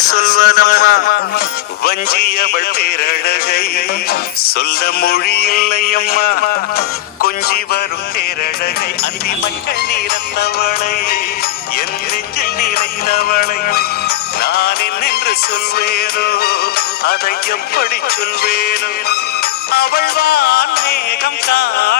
சொல்வதம்மா வஞ்சியவள் பேரழகை சொல்ல மொழி இல்லையம்மா கொஞ்சி வரும் பேரழகை அந்தி மக்கள் நிறந்தவளை என் நெஞ்சில் நிறைந்தவளை நான் என்னென்று சொல்வேனோ அதை எப்படி சொல்வேனோ? அவள் வான் மேகம் தான்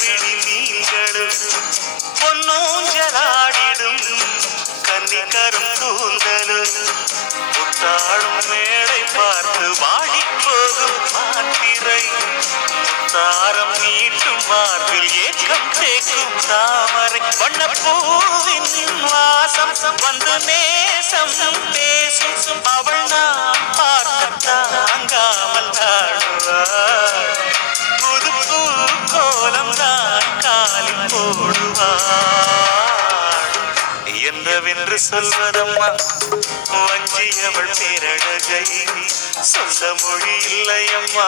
விழி மீன்களும் பொன்னூஞ்சலாடிடும். கன்னிக்கரும் கூந்தலும் புத்தாளும் மேடை பார்த்து வாடி போகும் மாத்திரை. தாரம் நீட்டும் மார்பில் ஏக்கம் தேக்கும் தாமரை. வண்ணப்பூவின் வாசம் வந்து நேசம் பேசும். அவள் நான் பார்க்க தாங்காமல் தாழ்வாள் என்று சொல்வதம்மா. வஞ்சியவள் பேரழகை சொந்த மொழி இல்லையம்மா.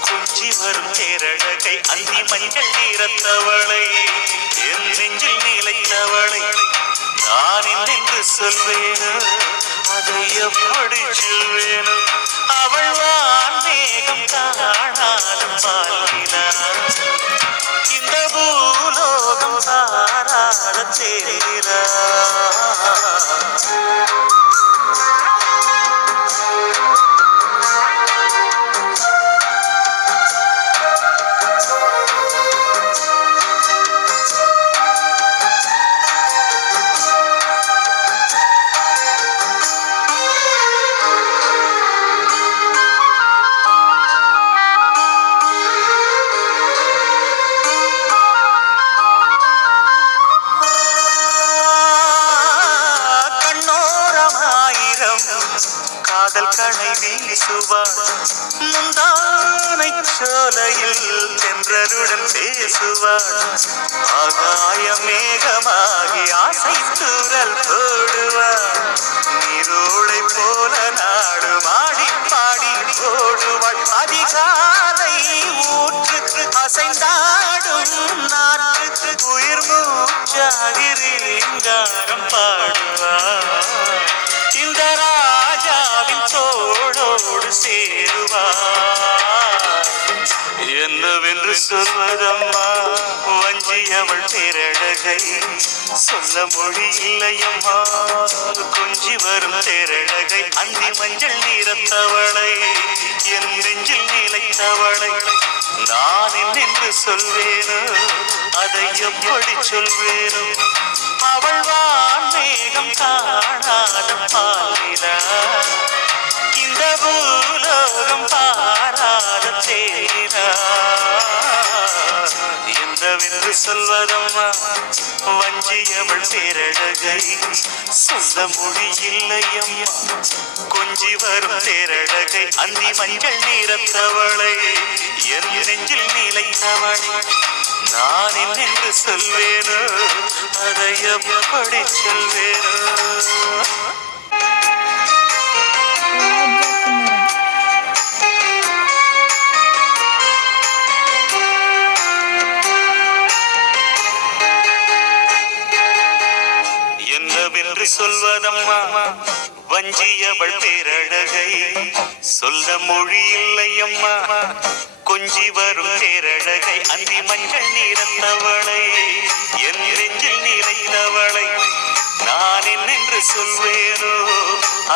குஞ்சி வரும் பேரழகை அந்தி மஞ்சள் நீரத்தவளை. என் நெஞ்சில் நிலைத்தவளை நான் என்னென்று சொல்வேனோ. அதை எப்படி சொல்வேனோ? அவள் வான் மேகம் காணாத பாலினா இந்த பூலோகம் தாராத தேரா காதல் கணை வீசுவார் முந்தானை சோலையில் சென்றருடன் பேசுவார். ஆகாய மேகமாகி ஆசை தூரல் போடுவார். நீரோடை போல நாடு மாடி பாடி ஓடுவாள். அதிகாலை ஊற்றுக்கு அசைந்தாடும் நாட்டுக்கு உயிர் மூச்சாகிறீங்காரம் பாடுவார் சொல்வதம்மா வஞ்சியவள் பேரழகை. சொல்ல மொழி இல்லையம்மா கொஞ்சி வரும் தேரழகை அந்தி மஞ்சள் நீரத்தவளை என் நெஞ்சில் நிலைத்தவளை. நான் என்னென்று சொல்வேனோ அதை எப்படி சொல்வேனோ. அவள் வான் மேகம் காணாத பாலினா சொல்வதம்மா வஞ்சியவள் பேரழகை சொந்த மொழி இல்லையம்மா கொஞ்சி வரும் பேரழகை அந்தி மஞ்சள் நீரத்தவளை என் நெஞ்சில் நிலைத்தவளை. நான் என்னென்று சொல்வேனோ அதை எப்படி சொல்வேனோ? என்று சொல்வதம்மா. வஞ்சியவள் பேரழகை சொல்ல மொழி இல்லையம்மா கொஞ்சி வரும் பேரழகை அந்தி மஞ்சள் நிறந்தவளை என் நெஞ்சில் நிறைந்தவளை நான் என்னென்று சொல்வேனோ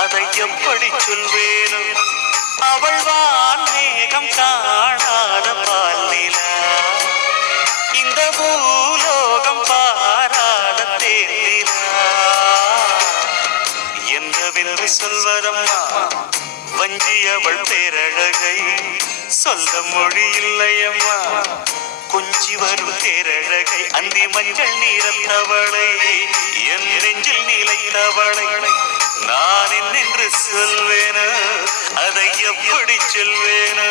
அதை எப்படி சொல்வேனோ. அவள் வான் மேகம் காணாத பால் பாலிலா இந்த பூலோகம் வாய் சொல்வதம்மா. வஞ்சி அவள் பேரழகை சொல்ல மொழி இல்லையம்மா கொஞ்சி வரும் தேரழகை அந்தி மஞ்சள் நீரத்தவளை என் நெஞ்சில் நிலைத்தவளை. நான் என்று சொல்வேன அதை எப்படி சொல்வேனோ.